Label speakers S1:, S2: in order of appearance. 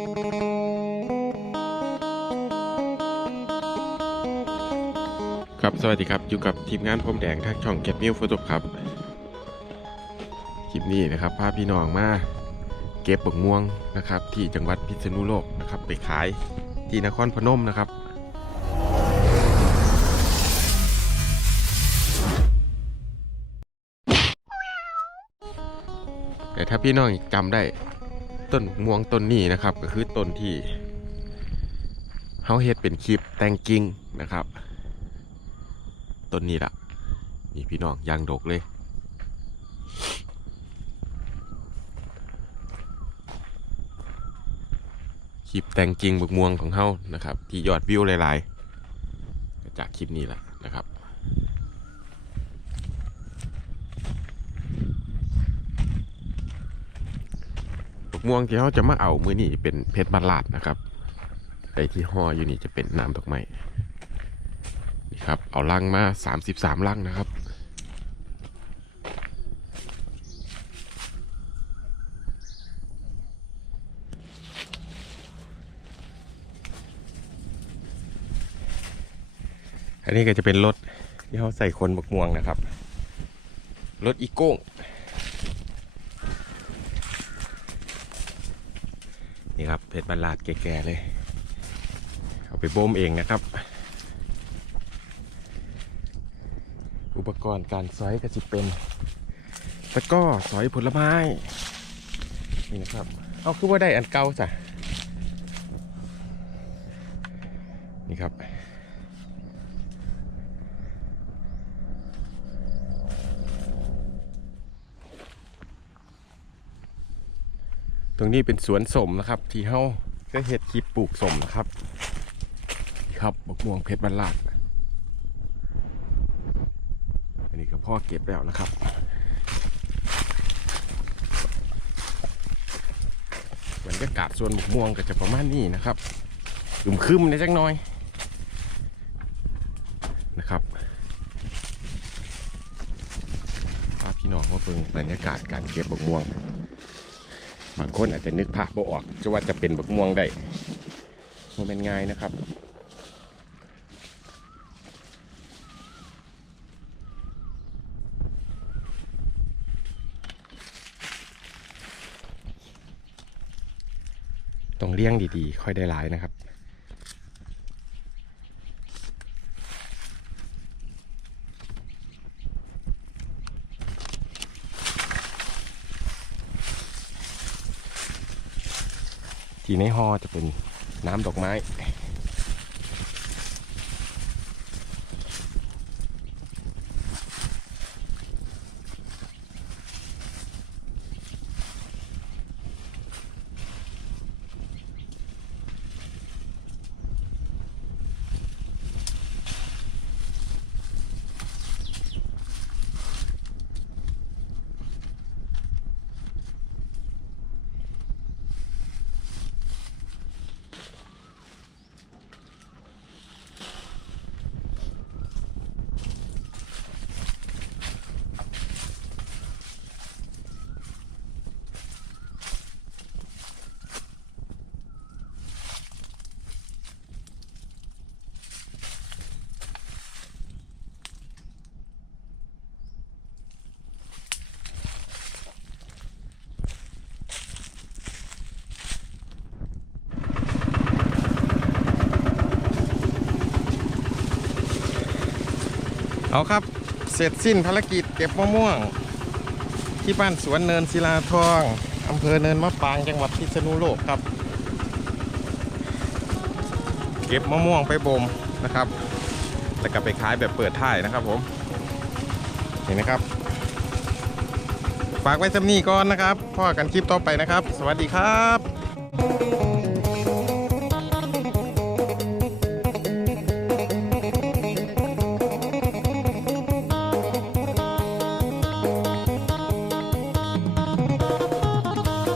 S1: ครับ สวัสดีครับ อยู่กับทีมงานพรมแดงทางช่องเก็ตมิวโฟโต้ครับ คลิปนี้นะครับพาพี่น้องมาเก็บบักม่วงนะครับ ที่จังหวัดพิษณุโลกนะครับ ไปขายที่นครพนมนะครับแต่ถ้าพี่น้องจำได้ ต้นม่วงต้นนี้นะครับ ก็คือต้นที่เฮาเฮ็ดเป็นคลิปแต่งกิ่งนะครับต้นนี้ละนี่พี่น้องยางดกเลย คลิปแต่งกิ่งบึกม่วงของเฮานะครับ ที่ยอดวิวหลายๆจากคลิปนี้แหละนะครับ บ กม่วงที่เขาจะมาเอามือนี่เป็นเพชรบาลาดนะครับไอ้ที่ห่ออยู่นี่จะเป็นน้ำดอกไม้นี่ครับ เอาลังมา33ลังนะครับอันนี้ก็จะเป็นรถที่เขาใส่คนบกม่วงนะครับ รถอีโก้ง นี่ครับเพชรบรรลาดแก่ๆเลย เอาไปบ่มเองนะครับ อุปกรณ์การซอยก็จะเป็นตะก้อซอยผลไม้ นี่นะครับ เอาคือว่าได้อันเก่าจ้ะนี่ครับ ตรงนี้เป็นสวนสมนะครับ ที่เฮาก็เห็ดคลิปปลูกสมนะครับนี่ครับบกม่วงเพชรบรรลาดอันนี้ก็พ่อเก็บแล้วนะครับบรรยากาศสวนบกม่วงก็จะประมาณนี้นะครับอึมครึมในจักหน้อยนะครับพาพี่น้องมาเบิ่งบรรยากาศการเก็บบกม่วง บางคนอาจจะนึกภาพบ่ออกจะว่าจะเป็นบักม่วงได้มันเป็นง่ายนะครับต้องเลี้ยงดีๆ ค่อยได้หลายนะครับ ที่ในห่อจะเป็นน้ำดอกไม้ เอาครับ เสร็จสิ้นภารกิจเก็บมะม่วง ที่บ้านสวนเนินศิลาทองอำเภอเนินมะปรางจังหวัดพิษณุโลกครับ เก็บมะม่วงไปบ่มนะครับแล้วก็ไปขายแบบเปิดท่ายนะครับผมเห็นนะครับ ฝากไว้สำนีก่อนนะครับพ่อกันคลิปต่อไปนะครับ สวัสดีครับ